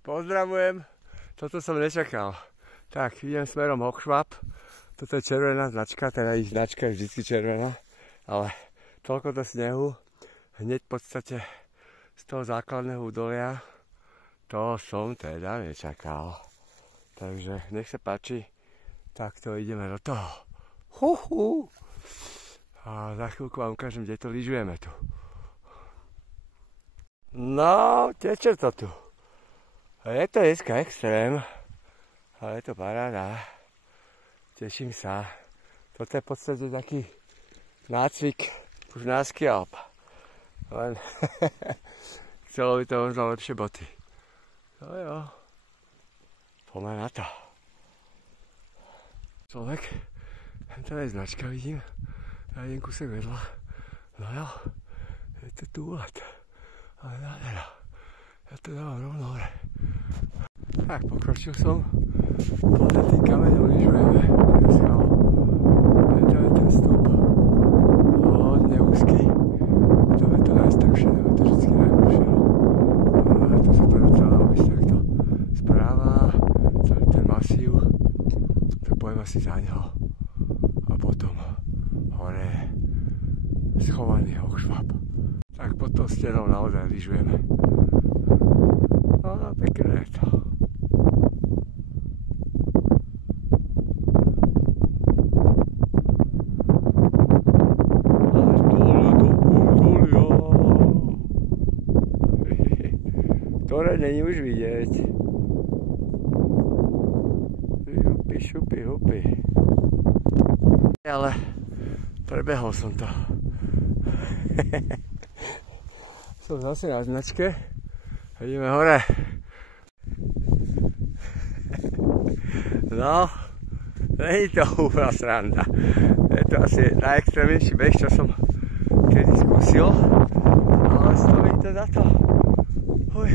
Pozdravujem. Toto som nečakal. Tak, idem smerom Hochschwab. Toto je červená značka, teda ich značka je vždy červená. Ale toľko do snehu, hneď v podstate z toho základného údolia, to som teda nečakal. Takže nech sa páči, takto ideme do toho. A za chvíľku vám ukážem, kde to lyžujeme tu. No, teče to tu. Je to dneska extrém, ale je to paráda. Teším sa. Toto je v podstate taký nácvik už na skialp. Len chcelo by to možno lepšie boty. No jo. Poďme na to. Človek, to je značka, vidím. Ja idem kúsek vedľa. No jo, je to tu úlet. Ale nádhera. Ja to dávam rovno hore. Tak, pokročil som. Podľa tým kameňom lyžujeme. To je ten stup. Hodne úzky. To je to najstrmšie, to je to vždycky najlepšie. A tu sa to dá celá obísť takto správa. Celý ten masív. Tak pojem asi za ňo. A potom hore schovaný Hochschwab. Tak pod tou stenou naozaj lyžujeme. No, pekné je to. Ktoré není už vidieť. Hupi, šupi, hupi. Ale prebehol som to. Som zase na značke. Ideme hore. No, nie je to úplná sranda. Je to asi najextrémnejší beh, čo som kedy skúsil. Ale stojí to za to. Huj.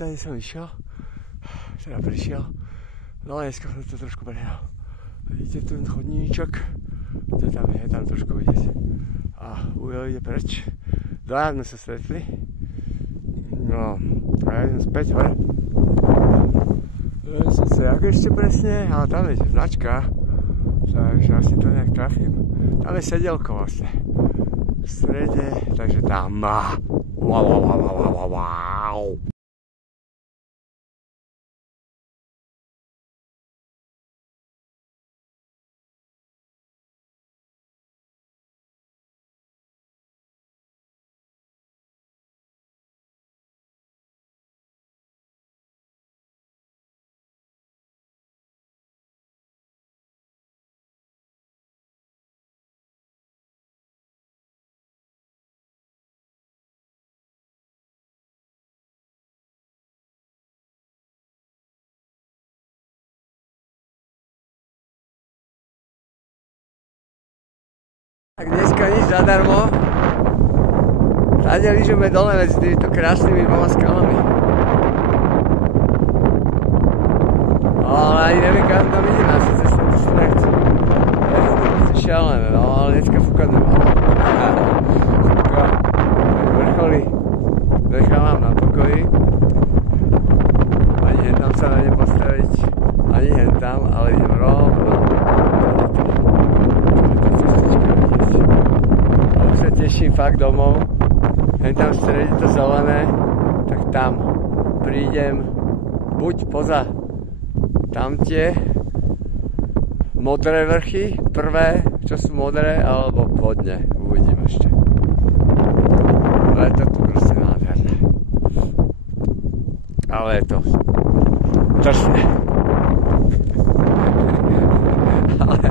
Tady som išiel, teda prišiel, no a dneska som to trošku prehral. Vidíte ten chodníček, kde tam je, tam trošku vidieť. A Ujo ide preč. Dvaja sme sa stretli. No, a ja idem späť hore. Neviem som sa jak ešte presne, ale tam je značka, takže asi to nejak trafím. Tam je sedielko vlastne. V strede, takže tam má. Wow. Tak dneska nič zadarmo. Tady lyžujeme dole medzi týmito krásnymi dvoma skalami. Ale ani neviem, kam tam idem, asi cez tento strach. Je to proste šialené, no ale dneska fúkať nemám. Fúka, vrcholy nechávam na pokoji. Ani hen tam sa na ne postaviť, ani hen tam, ale idem rovno. Sa teším fakt domov, hen tam v strede to zelené, tak tam prídem buď poza tamtie modré vrchy, prvé, čo sú modré, alebo vodne, uvidím ešte. Ale je to tu proste nádherné. Ale je to drsné. Ale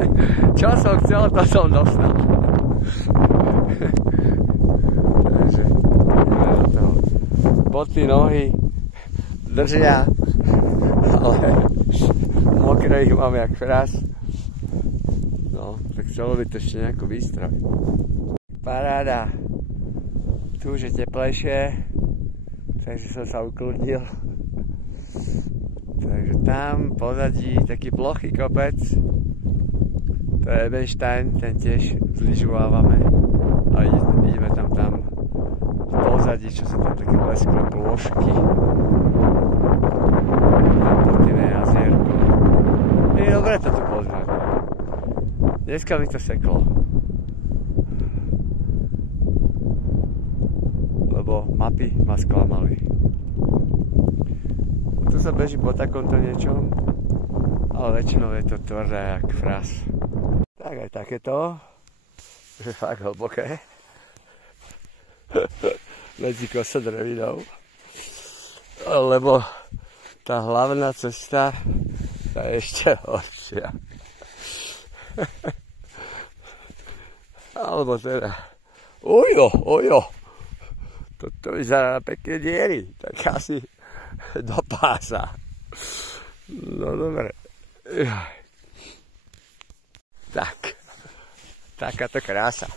čo som chcel, to som dostal. Takže ideme do toho. Boty, nohy držia, ale mokré ich mám jak fráz. No, tak chcelo by to ešte nejako výstroj. Paráda. Tu už je teplejšie, takže som sa ukludnil. Takže tam pozadí taký plochý kopec. To je Ebenstein, ten tiež zlyžovávame. A ideme tam v pozadí, čo sú tam také lesklé plôžky. Tam Potinné jazierko. Je dobre to tu pozrieť. Dneska mi to seklo. Lebo mapy ma sklamali. Tu sa beží po takomto niečom, ale väčšinou je to tvrdé jak fras. Tak aj takéto, že fakt hlboké, medzi kosodrevinou, lebo tá hlavná cesta tá je ešte horšia. Alebo teda, ojo. Toto vyzerá na pekné diery, tak asi do pása. No dobre. Tak, takáto krása.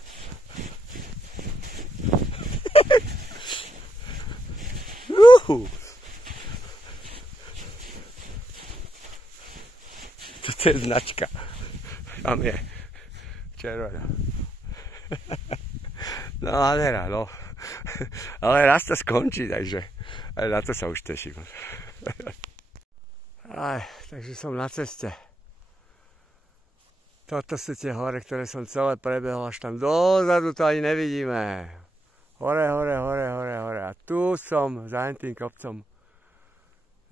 Toto je značka. Tam je červená. No nádhera, no. Ale raz to skončí, takže aj na to sa už teším. Takže som na ceste. Toto sú tie hore, ktoré som celé prebehol, až tam dozadu to ani nevidíme. Hore. A tu som za tým kopcom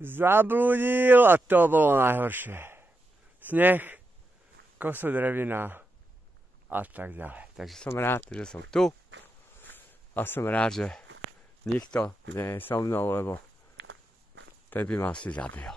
zablúdil a to bolo najhoršie. Sneh, kosodrevina a tak ďalej. Takže som rád, že som tu. A som rád, že nikto nie je so mnou, lebo ten by ma asi zabil.